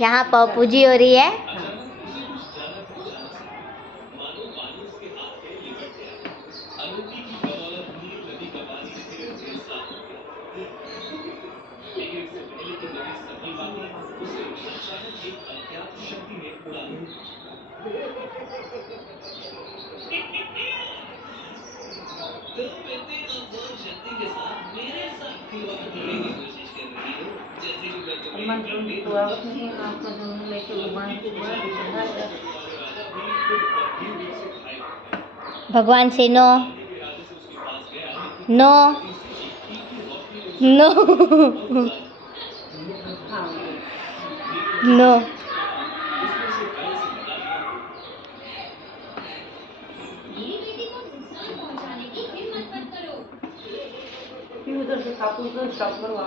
यहाँ पप्पू जी हो रही है। तुम इतनी कमजोर शक्ति के साथ मेरे साथ खिलवाड़ करने की कोशिश कर रही हो, जैसे कि मैं तुम्हें भगवान से नो नो नो नो। मेरी बेटी को नुकसान पहुंचाने की हिम्मत मत करो। उधर से काकू को स्टॉप करो।